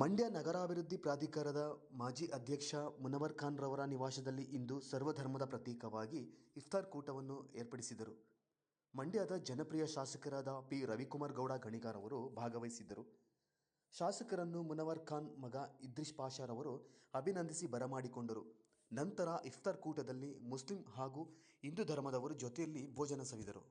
ಮಂಡ್ಯ ನಗರಾಭಿವೃದ್ಧಿ ಪ್ರಾಧಿಕಾರದ ಮಾಜಿ ಅಧ್ಯಕ್ಷ ಮುನವರ್ ಖಾನ್ ರವರ ನಿವಾಸದಲ್ಲಿ ಇಂದು ಸರ್ವಧರ್ಮದ ಪ್ರತೀಕವಾಗಿ ಇಫ್ತಾರ್ ಕೂಟವನ್ನು ಏರ್ಪಡಿಸಿದರು. ಮಂಡ್ಯದ ಜನಪ್ರಿಯ ಶಾಸಕರಾದ ಪಿ ರವಿಕುಮಾರ್ ಗೌಡ ಗಣಿಗಾರ್ ಅವರು ಭಾಗವಹಿಸಿದ್ದರು. ಶಾಸಕರನ್ನು ಮುನವರ್ ಖಾನ್ ಮಗ ಇದ್ರಿಸ್ ಪಾಷರವರು ಅಭಿನಂದಿಸಿ ಬರಮಾಡಿಕೊಂಡರು. ನಂತರ ಇಫ್ತಾರ್ ಕೂಟದಲ್ಲಿ ಮುಸ್ಲಿಂ ಹಾಗೂ ಹಿಂದೂ ಧರ್ಮದವರು ಜೊತೆಯಲ್ಲಿ ಭೋಜನ ಸವಿದರು.